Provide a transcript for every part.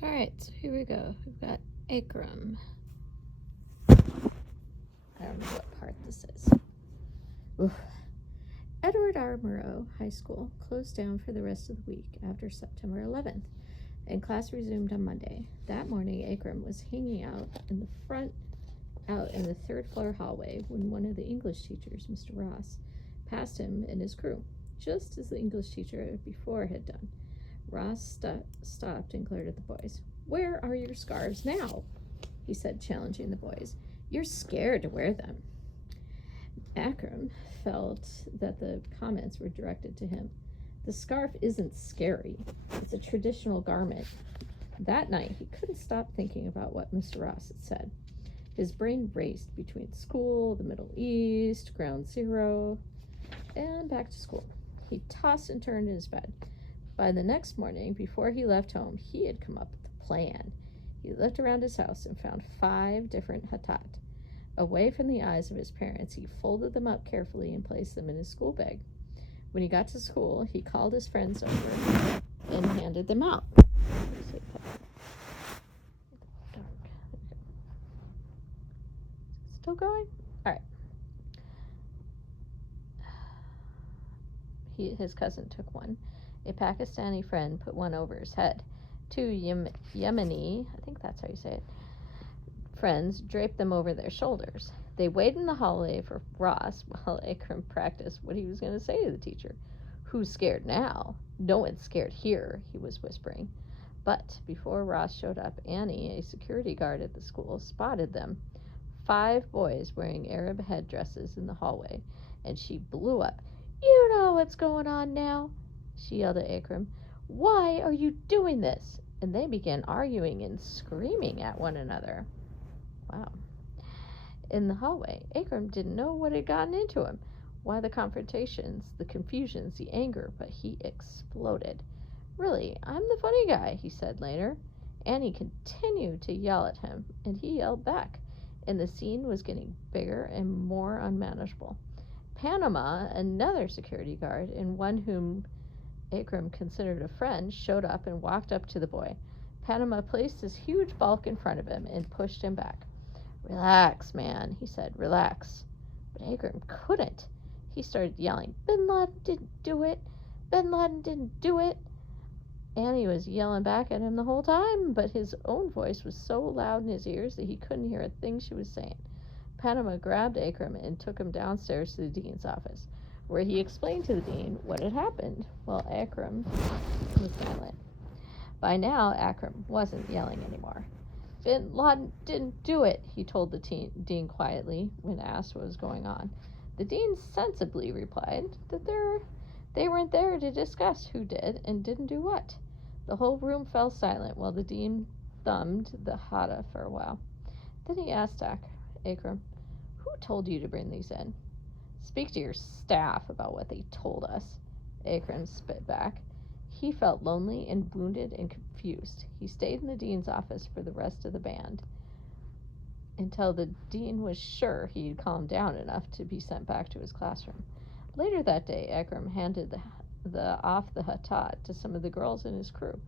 All right, so here we go. We've got Akram. I don't know what part this is. Oof. Edward R. Murrow High School closed down for the rest of the week after September 11th, and class resumed on Monday. That morning, Akram was hanging out in the third floor hallway when one of the English teachers, Mr. Ross, passed him and his crew, just as the English teacher before had done. Ross stopped and glared at the boys. "Where are your scarves now?" he said, challenging the boys. "You're scared to wear them." Akram felt that the comments were directed to him. The scarf isn't scary. It's a traditional garment. That night, he couldn't stop thinking about what Mr. Ross had said. His brain raced between school, the Middle East, Ground Zero, and back to school. He tossed and turned in his bed. By the next morning, before he left home, he had come up with a plan. He looked around his house and found 5 different hatat. Away from the eyes of his parents, he folded them up carefully and placed them in his school bag. When he got to school, he called his friends over and handed them out. Still going? All right. His cousin took one. A Pakistani friend put one over his head. 2 Yemeni, I think that's how you say it, friends draped them over their shoulders. They waited in the hallway for Ross while Akram practiced what he was going to say to the teacher. "Who's scared now? No one's scared here," he was whispering. But before Ross showed up, Annie, a security guard at the school, spotted them. 5 boys wearing Arab headdresses in the hallway, and she blew up. "You know what's going on now," she yelled at Akram. "Why are you doing this?" And they began arguing and screaming at one another. Wow. In the hallway, Akram didn't know what had gotten into him. Why the confrontations, the confusions, the anger, but he exploded. "Really, I'm the funny guy," he said later. Annie continued to yell at him, and he yelled back, and the scene was getting bigger and more unmanageable. Panama, another security guard, and one whom Akram considered a friend, showed up and walked up to the boy. Panama placed his huge bulk in front of him and pushed him back. "Relax, man," he said. "Relax." But Akram couldn't. He started yelling, "Bin Laden didn't do it. Bin Laden didn't do it." Annie was yelling back at him the whole time, but his own voice was so loud in his ears that he couldn't hear a thing she was saying. Panama grabbed Akram and took him downstairs to the dean's office, where he explained to the dean what had happened, while Akram was silent. By now, Akram wasn't yelling anymore. "Bin Laden didn't do it," he told the dean quietly when asked what was going on. The dean sensibly replied that they weren't there to discuss who did and didn't do what. The whole room fell silent while the dean thumbed the hata for a while. Then he asked Akram, "Who told you to bring these in?" "Speak to your staff about what they told us," Akram spit back. He felt lonely and wounded and confused. He stayed in the dean's office for the rest of the band until the dean was sure he had calmed down enough to be sent back to his classroom. Later that day, Akram handed the hatat to some of the girls in his crew,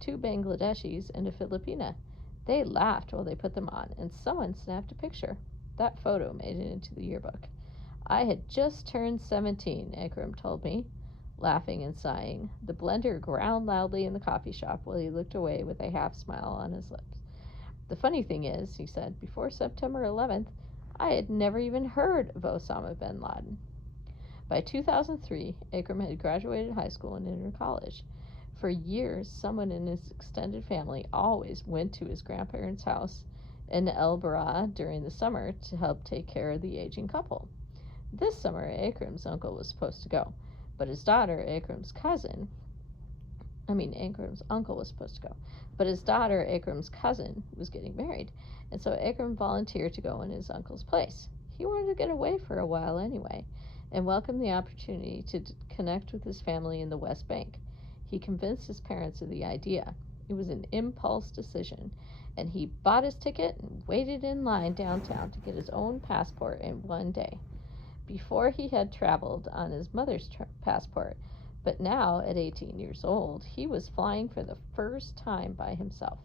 2 Bangladeshis and a Filipina. They laughed while they put them on, and someone snapped a picture. That photo made it into the yearbook. "I had just turned 17, Akram told me, laughing and sighing. The blender ground loudly in the coffee shop while he looked away with a half smile on his lips. "The funny thing is," he said, "before September 11th, I had never even heard of Osama bin Laden." By 2003, Akram had graduated high school and entered college. For years, someone in his extended family always went to his grandparents' house in El Bara during the summer to help take care of the aging couple. This summer, Akram's uncle was supposed to go, but his daughter, Akram's uncle was supposed to go, but his daughter, Akram's cousin, was getting married, and so Akram volunteered to go in his uncle's place. He wanted to get away for a while anyway, and welcomed the opportunity to connect with his family in the West Bank. He convinced his parents of the idea. It was an impulse decision, and he bought his ticket and waited in line downtown to get his own passport in one day. Before, he had traveled on his mother's passport, but now, at 18 years old, he was flying for the first time by himself.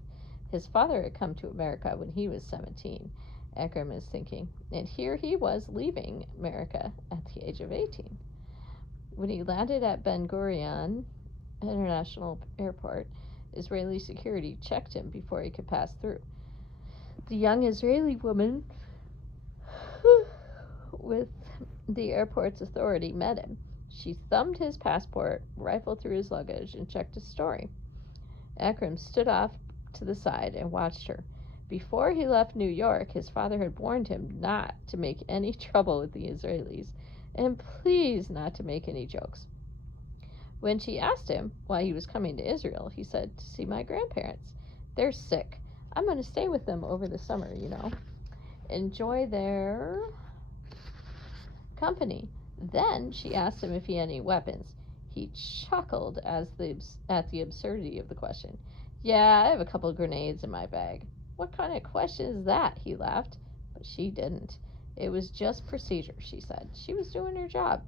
His father had come to America when he was 17, Akram is thinking, and here he was leaving America at the age of 18. When he landed at Ben Gurion International Airport, Israeli security checked him before he could pass through. The young Israeli woman with the airport's authority met him. She thumbed his passport, rifled through his luggage, and checked his story. Akram stood off to the side and watched her. Before he left New York, his father had warned him not to make any trouble with the Israelis, and please not to make any jokes. When she asked him why he was coming to Israel, he said, to see my grandparents. They're sick. I'm going to stay with them over the summer, Enjoy their company. Then she asked him if he had any weapons. He chuckled at the absurdity of the question. Yeah, I have a couple of grenades in my bag. What kind of question is that? He laughed. But she didn't. It was just procedure, she said. She was doing her job.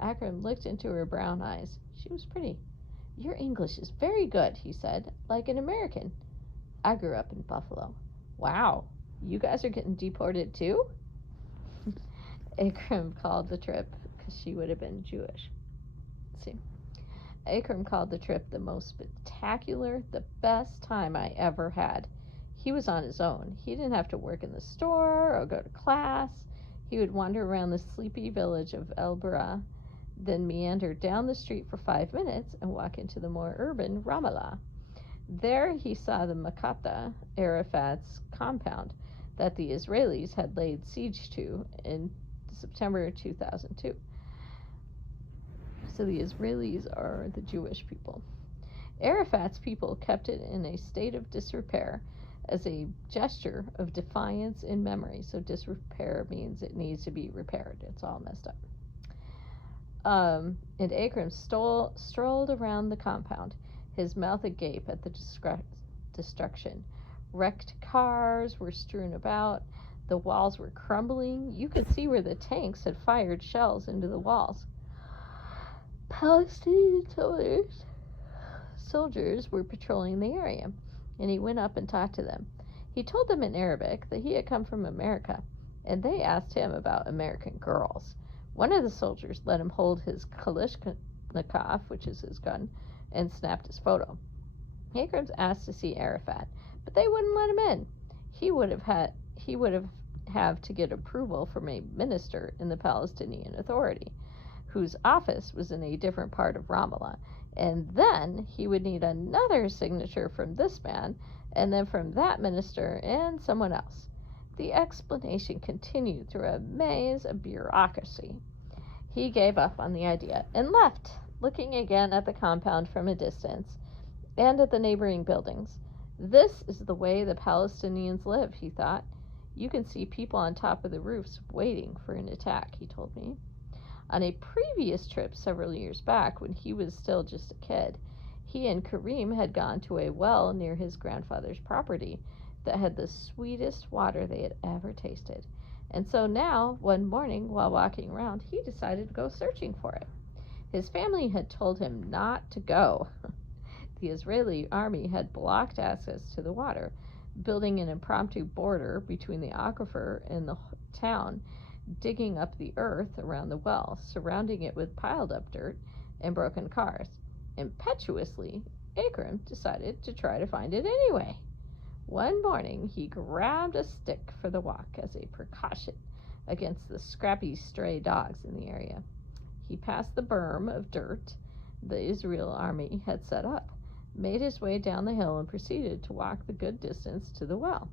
Akram looked into her brown eyes. She was pretty. Your English is very good, he said, like an American. I grew up in Buffalo. Wow, you guys are getting deported too? Akram called the trip, because she would have been Jewish. Let's see. Akram called the trip the most spectacular, the best time I ever had. He was on his own. He didn't have to work in the store or go to class. He would wander around the sleepy village of El Bara, then meander down the street for 5 minutes and walk into the more urban Ramallah. There he saw the Makata, Arafat's compound, that the Israelis had laid siege to in September 2002. So the Israelis are the Jewish people. Arafat's people kept it in a state of disrepair as a gesture of defiance in memory. So disrepair means it needs to be repaired. It's all messed up. And Akram strolled around the compound, his mouth agape at the destruction. Wrecked cars were strewn about. The walls were crumbling. You could see where the tanks had fired shells into the walls. Palestinian soldiers were patrolling the area, and he went up and talked to them. He told them in Arabic that he had come from America, and they asked him about American girls. One of the soldiers let him hold his Kalashnikov, which is his gun, and snapped his photo. Akram asked to see Arafat, but they wouldn't let him in. He would have to get approval from a minister in the Palestinian Authority, whose office was in a different part of Ramallah, and then he would need another signature from this man, and then from that minister and someone else. The explanation continued through a maze of bureaucracy. He gave up on the idea and left, looking again at the compound from a distance and at the neighboring buildings. This is the way the Palestinians live, he thought. You can see people on top of the roofs waiting for an attack, he told me. On a previous trip several years back, when he was still just a kid, he and Kareem had gone to a well near his grandfather's property that had the sweetest water they had ever tasted. And so now, one morning, while walking around, he decided to go searching for it. His family had told him not to go. The Israeli army had blocked access to the water, building an impromptu border between the aquifer and the town, digging up the earth around the well, surrounding it with piled-up dirt and broken cars. Impetuously, Akram decided to try to find it anyway. One morning, he grabbed a stick for the walk as a precaution against the scrappy stray dogs in the area. He passed the berm of dirt the Israel army had set up, made his way down the hill, and proceeded to walk the good distance to the well.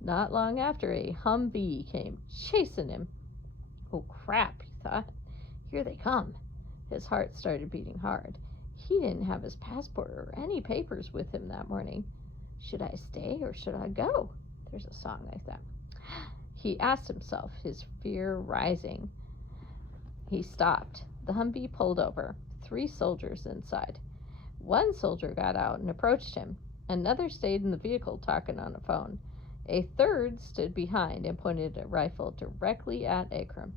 Not long after, a Humvee came chasing him. Oh, crap, he thought. Here they come. His heart started beating hard. He didn't have his passport or any papers with him that morning. Should I stay or should I go? There's a song like that. He asked himself, his fear rising. He stopped. The Humvee pulled over. 3 soldiers inside. One soldier got out and approached him. Another stayed in the vehicle talking on a phone. A third stood behind and pointed a rifle directly at Akram.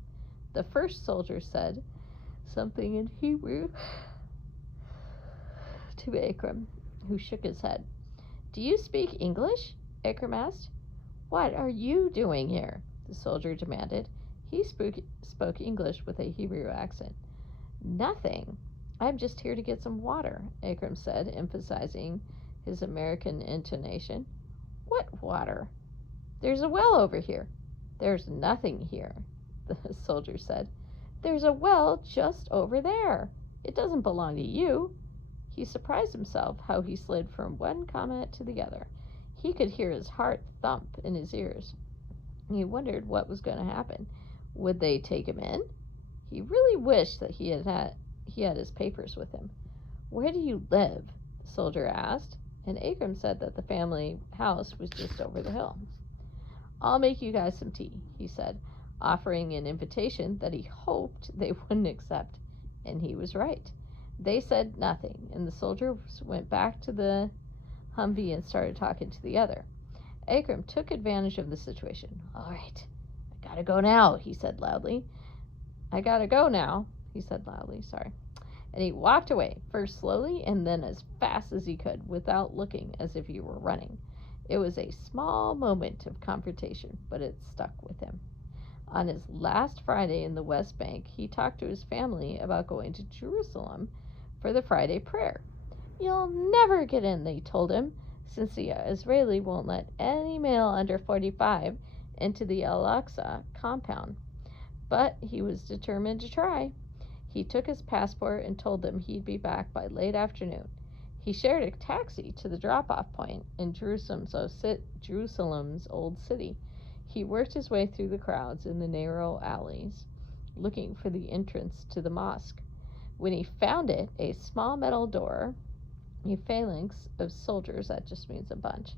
The first soldier said something in Hebrew to Akram, who shook his head. Do you speak English? Akram asked. What are you doing here? The soldier demanded. He spoke English with a Hebrew accent. Nothing. I'm just here to get some water, Akram said, emphasizing his American intonation. What water? There's a well over here. There's nothing here, the soldier said. There's a well just over there. It doesn't belong to you. He surprised himself how he slid from one comment to the other. He could hear his heart thump in his ears. He wondered what was going to happen. Would they take him in? He really wished that he had his papers with him. Where do you live? The soldier asked, and Akram said that the family house was just over the hill. I'll make you guys some tea, he said, offering an invitation that he hoped they wouldn't accept. And he was right. They said nothing, and the soldiers went back to the Humvee and started talking to the other. Akram took advantage of the situation. All right, I gotta go now, he said loudly. Sorry. And he walked away, first slowly and then as fast as he could, without looking as if he were running. It was a small moment of confrontation, but it stuck with him. On his last Friday in the West Bank, he talked to his family about going to Jerusalem for the Friday prayer. You'll never get in, they told him, since the Israeli won't let any male under 45 into the Al-Aqsa compound. But he was determined to try. He took his passport and told them he'd be back by late afternoon. He shared a taxi to the drop-off point in Jerusalem's old city. He worked his way through the crowds in the narrow alleys, looking for the entrance to the mosque. When he found it, a small metal door, a phalanx of soldiers, that just means a bunch,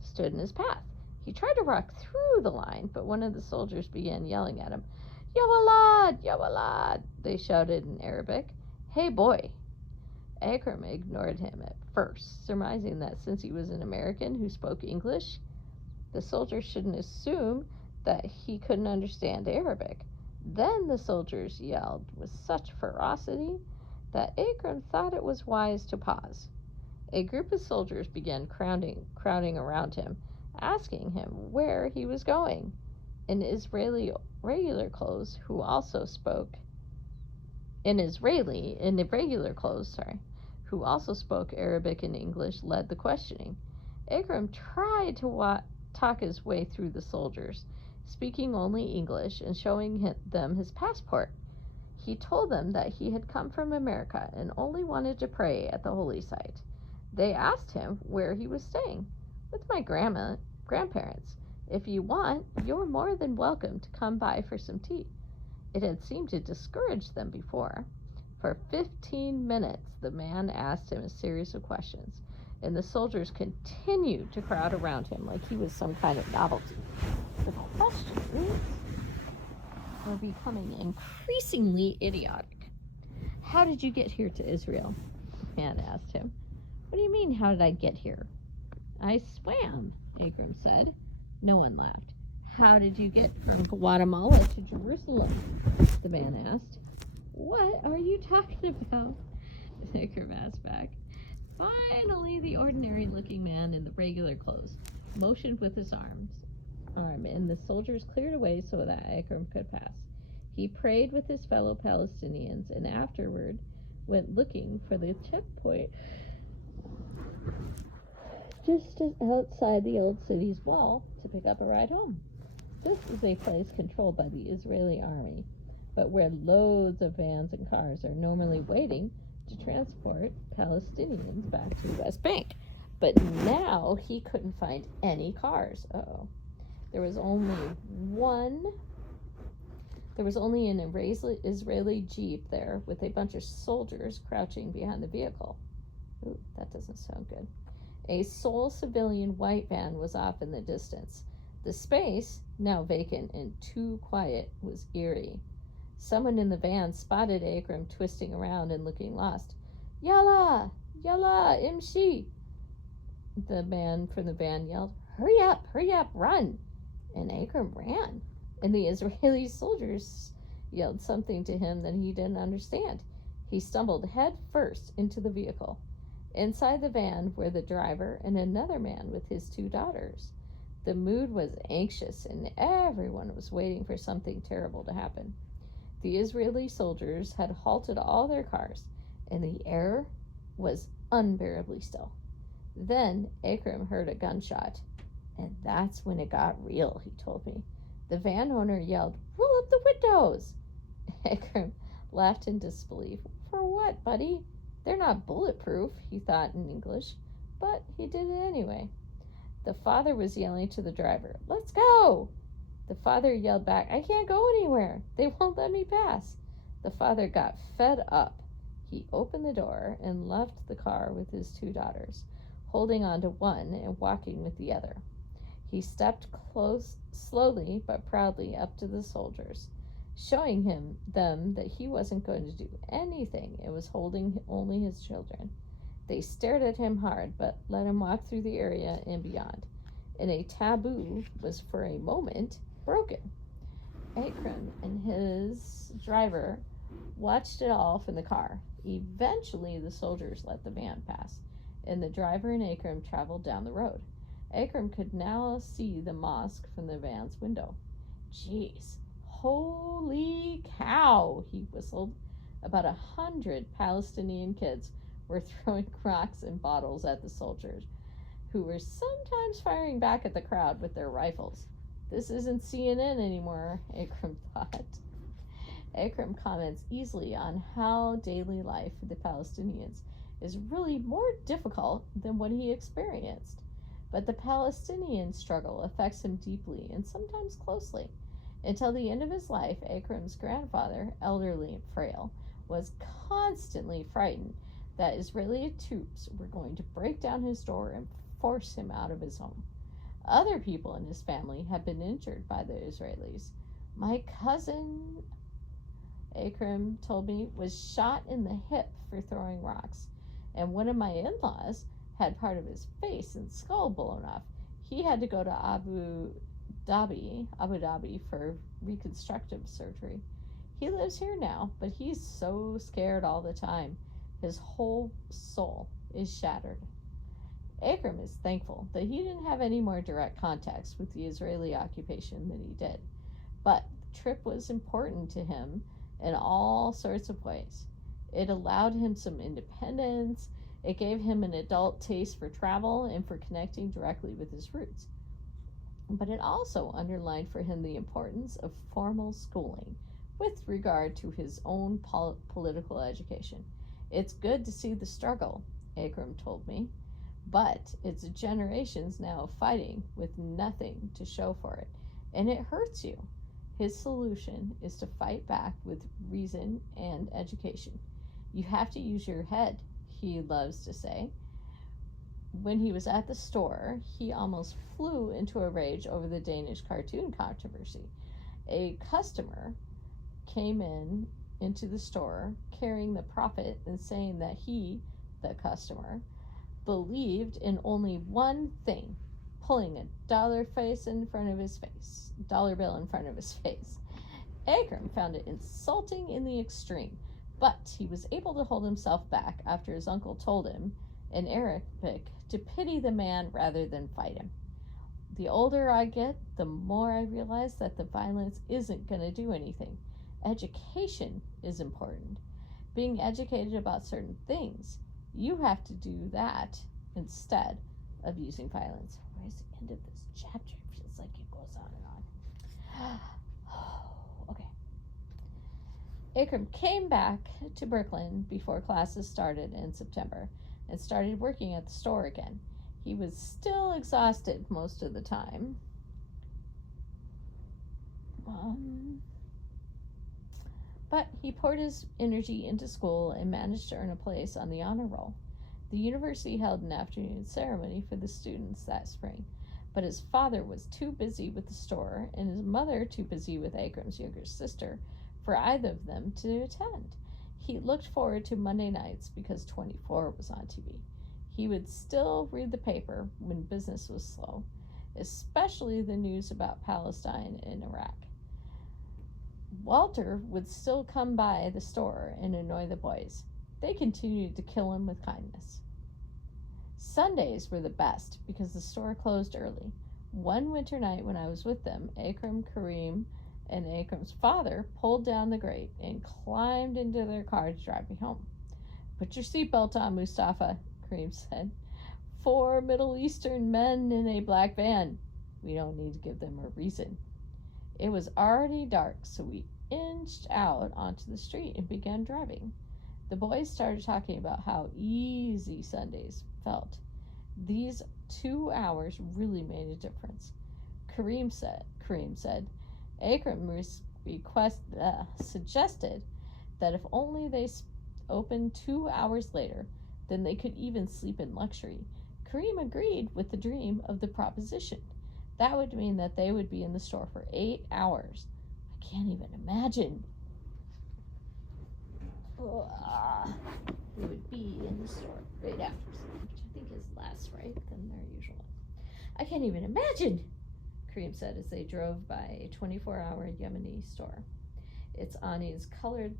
stood in his path. He tried to walk through the line, but one of the soldiers began yelling at him. Ya Walad! Ya Walad! They shouted in Arabic. Hey boy! Akram ignored him at first, surmising that since he was an American who spoke English, the soldiers shouldn't assume that he couldn't understand Arabic. Then the soldiers yelled with such ferocity that Akram thought it was wise to pause. A group of soldiers began crowding around him, asking him where he was going. An Israeli regular clothes who also spoke Arabic and English led the questioning. Akram tried to talk his way through the soldiers, speaking only English and showing them his passport. He told them that he had come from America and only wanted to pray at the holy site. They asked him where he was staying. With my grandparents. If you want, you're more than welcome to come by for some tea. It had seemed to discourage them before. For 15 minutes, the man asked him a series of questions, and the soldiers continued to crowd around him like he was some kind of novelty. The questions were becoming increasingly idiotic. How did you get here to Israel? The man asked him. What do you mean, how did I get here? I swam, Akram said. No one laughed. How did you get from Guatemala to Jerusalem? The man asked. What are you talking about? Akram asked back. Finally, the ordinary-looking man in the regular clothes motioned with his arm, and the soldiers cleared away so that Akram could pass. He prayed with his fellow Palestinians and afterward went looking for the checkpoint just outside the old city's wall to pick up a ride home. This is a place controlled by the Israeli army, but where loads of vans and cars are normally waiting to transport Palestinians back to the West Bank. But now he couldn't find any cars. There was only an Israeli Jeep there with a bunch of soldiers crouching behind the vehicle. Ooh, that doesn't sound good. A sole civilian white van was off in the distance. The space, now vacant and too quiet, was eerie. Someone in the van spotted Akram twisting around and looking lost. Yalla! Yalla! Imshi! The man from the van yelled, hurry up, run! And Akram ran. And the Israeli soldiers yelled something to him that he didn't understand. He stumbled head first into the vehicle. Inside the van were the driver and another man with his 2 daughters. The mood was anxious, and everyone was waiting for something terrible to happen. The Israeli soldiers had halted all their cars, and the air was unbearably still. Then Akram heard a gunshot, and that's when it got real, he told me. The van owner yelled, "Roll up the windows!" Akram laughed in disbelief. "For what, buddy? They're not bulletproof," he thought in English, but he did it anyway. The father was yelling to the driver, "Let's go!" The father yelled back, "I can't go anywhere. They won't let me pass." The father got fed up. He opened the door and left the car with his 2 daughters, holding on to one and walking with the other. He stepped close, slowly but proudly up to the soldiers, showing them that he wasn't going to do anything and was holding only his children. They stared at him hard, but let him walk through the area and beyond, and a taboo was for a moment broken. Akram and his driver watched it all from the car. Eventually, the soldiers let the van pass, and the driver and Akram traveled down the road. Akram could now see the mosque from the van's window. "Jeez, holy cow," he whistled. About 100 Palestinian kids were throwing rocks and bottles at the soldiers, who were sometimes firing back at the crowd with their rifles. "This isn't CNN anymore," Akram thought. Akram comments easily on how daily life for the Palestinians is really more difficult than what he experienced. But the Palestinian struggle affects him deeply and sometimes closely. Until the end of his life, Akram's grandfather, elderly and frail, was constantly frightened that Israeli troops were going to break down his door and force him out of his home. Other people in his family have been injured by the Israelis. "My cousin," Akram told me, "was shot in the hip for throwing rocks, and one of my in-laws had part of his face and skull blown off. He had to go to Abu Dhabi for reconstructive surgery. He lives here now, but he's so scared all the time. His whole soul is shattered." Akram is thankful that he didn't have any more direct contacts with the Israeli occupation than he did, but the trip was important to him in all sorts of ways. It allowed him some independence. It gave him an adult taste for travel and for connecting directly with his roots. But it also underlined for him the importance of formal schooling with regard to his own political education. "It's good to see the struggle," Akram told me, "but it's generations now of fighting with nothing to show for it, and it hurts you." His solution is to fight back with reason and education. "You have to use your head," he loves to say. When he was at the store, he almost flew into a rage over the Danish cartoon controversy. A customer came into the store carrying the prophet and saying that he, the customer, believed in only one thing: pulling a dollar bill in front of his face. Akram found it insulting in the extreme, but he was able to hold himself back after his uncle told him, in Arabic, to pity the man rather than fight him. "The older I get, the more I realize that the violence isn't going to do anything. Education is important. Being educated about certain things. You have to do that instead of using violence." Where's the end of this chapter? It feels like it goes on and on. Okay. Akram came back to Brooklyn before classes started in September and started working at the store again. He was still exhausted most of the time. But he poured his energy into school and managed to earn a place on the honor roll. The university held an afternoon ceremony for the students that spring, but his father was too busy with the store and his mother too busy with Akram's younger sister for either of them to attend. He looked forward to Monday nights because 24 was on TV. He would still read the paper when business was slow, especially the news about Palestine and Iraq. Walter would still come by the store and annoy the boys. They continued to kill him with kindness. Sundays were the best because the store closed early. One winter night when I was with them, Akram, Kareem, and Akram's father pulled down the grate and climbed into their car to drive me home. Put your seatbelt on, Mustafa, Kareem said. 4 Middle Eastern men in a black van. We don't need to give them a reason. It was already dark, so we inched out onto the street and began driving. The boys started talking about how easy Sundays felt. These 2 hours really made a difference. Kareem said, Akram suggested that if only they opened 2 hours later, then they could even sleep in luxury. Kareem agreed with the dream of the proposition. That would mean that they would be in the store for 8 hours. I can't even imagine. They would be in the store right after, which I think is less, right, than their usual. I can't even imagine, Kareem said as they drove by a 24-hour Yemeni store. Its awnings colored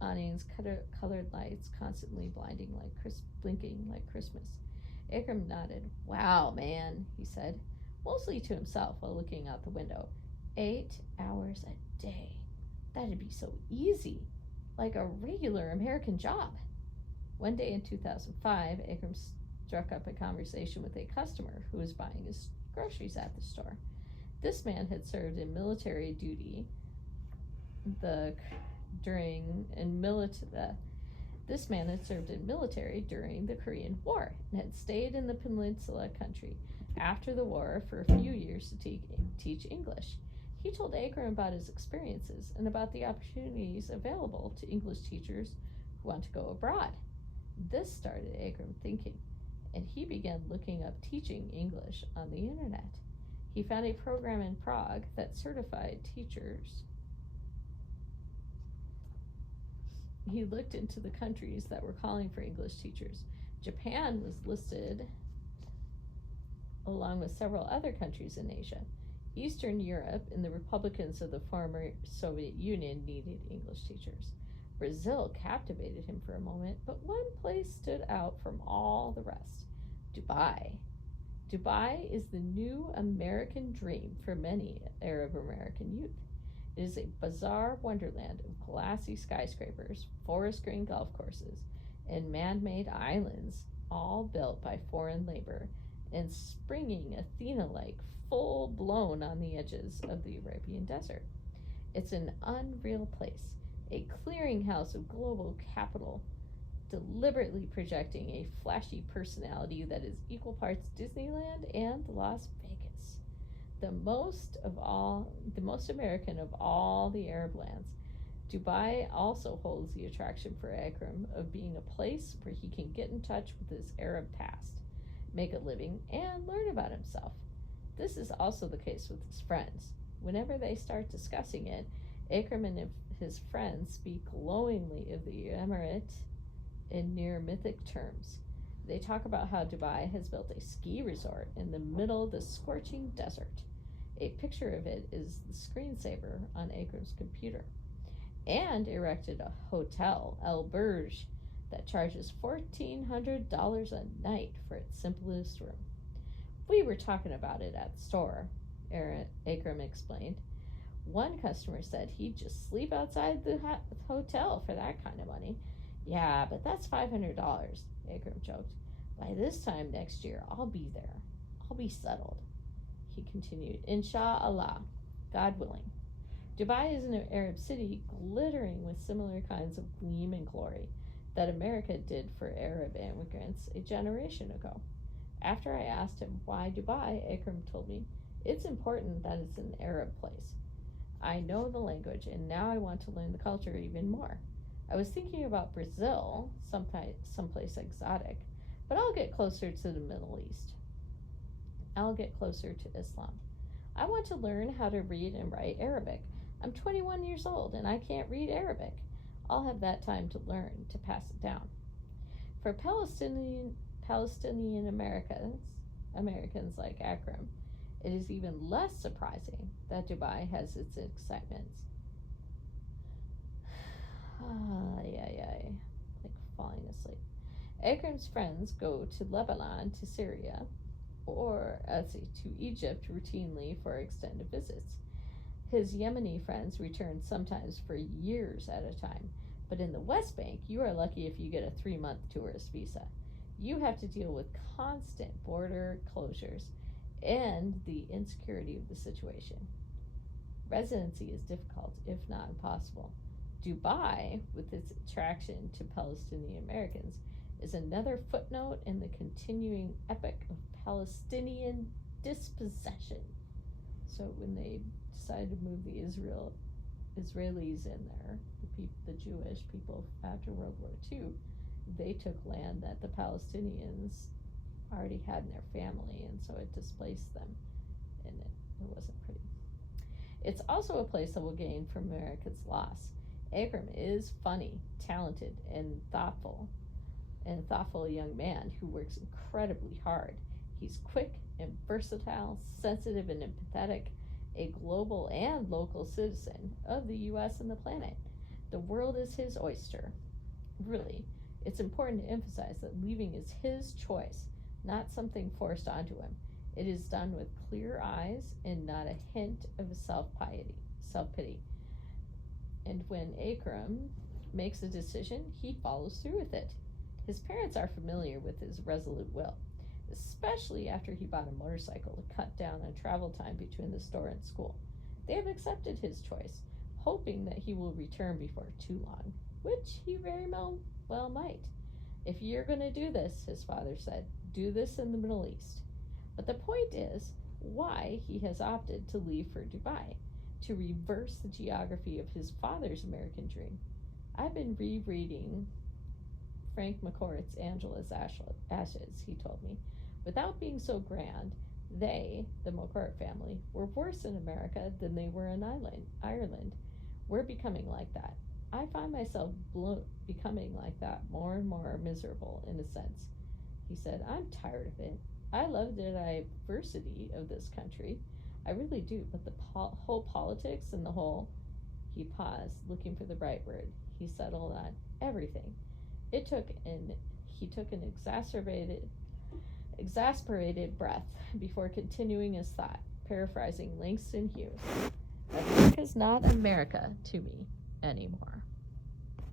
lights constantly blinking like Christmas. Akram nodded. Wow, man, he said, mostly to himself while looking out the window. 8 hours a day. That'd be so easy, like a regular American job. One day in 2005, Akram struck up a conversation with a customer who was buying his groceries at the store. This man had served in military duty This man had served in military during the Korean War and had stayed in the peninsula country after the war for a few years to teach English. He told Akram about his experiences and about the opportunities available to English teachers who want to go abroad. This started Akram thinking, and he began looking up teaching English on the internet. He found a program in Prague that certified teachers. He looked into the countries that were calling for English teachers. Japan was listed along with several other countries in Asia. Eastern Europe and the republics of the former Soviet Union needed English teachers. Brazil captivated him for a moment, but one place stood out from all the rest: Dubai. Dubai is the new American dream for many Arab American youth. It is a bizarre wonderland of glassy skyscrapers, forest green golf courses, and man-made islands, all built by foreign labor and springing Athena-like, full-blown on the edges of the Arabian desert. It's an unreal place, a clearinghouse of global capital, deliberately projecting a flashy personality that is equal parts Disneyland and Las Vegas. The most American of all the Arab lands, Dubai also holds the attraction for Akram of being a place where he can get in touch with his Arab past, make a living, and learn about himself. This is also the case with his friends. Whenever they start discussing it, Akram and his friends speak glowingly of the Emirate in near mythic terms. They talk about how Dubai has built a ski resort in the middle of the scorching desert. A picture of it is the screensaver on Akram's computer. And erected a hotel, El Burj, that charges $1,400 a night for its simplest room. We were talking about it at the store, Akram explained. One customer said he'd just sleep outside the hotel for that kind of money. Yeah, but that's $500, Akram joked. By this time next year, I'll be there. I'll be settled. He continued, Inshallah, God willing. Dubai is an Arab city glittering with similar kinds of gleam and glory that America did for Arab immigrants a generation ago. After I asked him why Dubai, Akram told me, it's important that it's an Arab place. I know the language, and now I want to learn the culture even more. I was thinking about Brazil, someplace exotic, but I'll get closer to the Middle East. I'll get closer to Islam. I want to learn how to read and write Arabic. I'm 21 years old and I can't read Arabic. I'll have that time to learn, to pass it down. For Palestinian Americans like Akram, it is even less surprising that Dubai has its excitements. Like falling asleep. Akram's friends go to Lebanon, to Syria, or to Egypt routinely for extended visits. His Yemeni friends return sometimes for years at a time. But in the West Bank, you are lucky if you get a 3-month tourist visa. You have to deal with constant border closures and the insecurity of the situation. Residency is difficult, if not impossible. Dubai, with its attraction to Palestinian Americans, is another footnote in the continuing epic of Palestinian dispossession. So when they decided to move the Israelis in there, the Jewish people after World War II, they took land that the Palestinians already had in their family, and so it displaced them, and it wasn't pretty. It's also a place that will gain from America's loss. Akram is funny, talented, and thoughtful young man who works incredibly hard. He's quick and versatile, sensitive and empathetic, a global and local citizen of the U.S. and the planet. The world is his oyster. Really, it's important to emphasize that leaving is his choice, not something forced onto him. It is done with clear eyes and not a hint of self-pity. And when Akram makes a decision, he follows through with it. His parents are familiar with his resolute will, especially after he bought a motorcycle to cut down on travel time between the store and school. They have accepted his choice, hoping that he will return before too long, which he very well might. If you're going to do this, his father said, do this in the Middle East. But the point is why he has opted to leave for Dubai, to reverse the geography of his father's American dream. I've been rereading Frank McCourt's Angela's Ashes, he told me. Without being so grand, they, the McCourt family, were worse in America than they were in Ireland. We're becoming like that. I find myself becoming like that, more and more miserable in a sense. He said, I'm tired of it. I love the diversity of this country. I really do, but the whole politics and he paused, looking for the right word. He settled on everything. He took an exasperated breath before continuing his thought, paraphrasing Langston Hughes. America's not America to me anymore.